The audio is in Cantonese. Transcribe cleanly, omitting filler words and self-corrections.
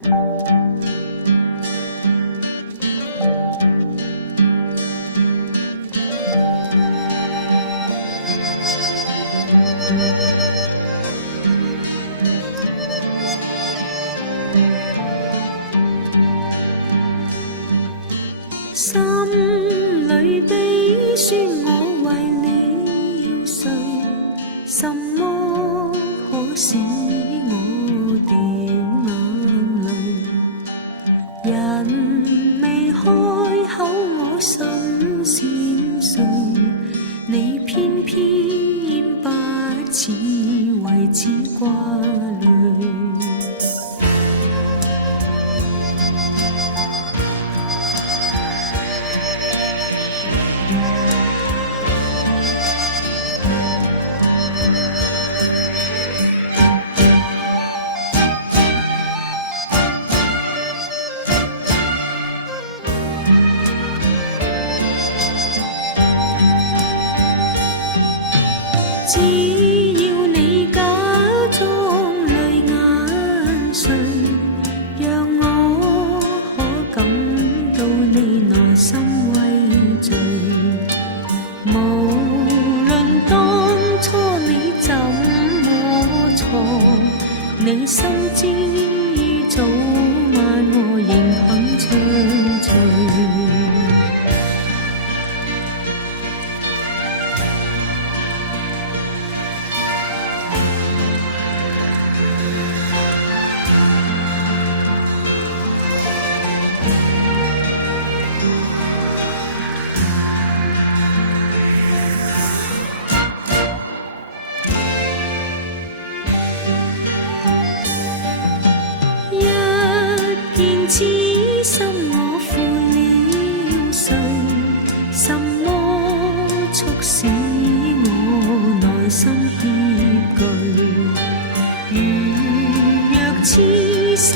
心裏悲酸，我為了誰？什麼可使我掉眼淚？人未開口，我心先碎。你偏偏不似為此掛慮。只要你假裝淚眼垂，讓我可感到你內心慰藉。無論當初你怎麼錯，你心知早晚我仍肯暢隨。此心我負了誰？什麼促使我內心怯懼？如若痴心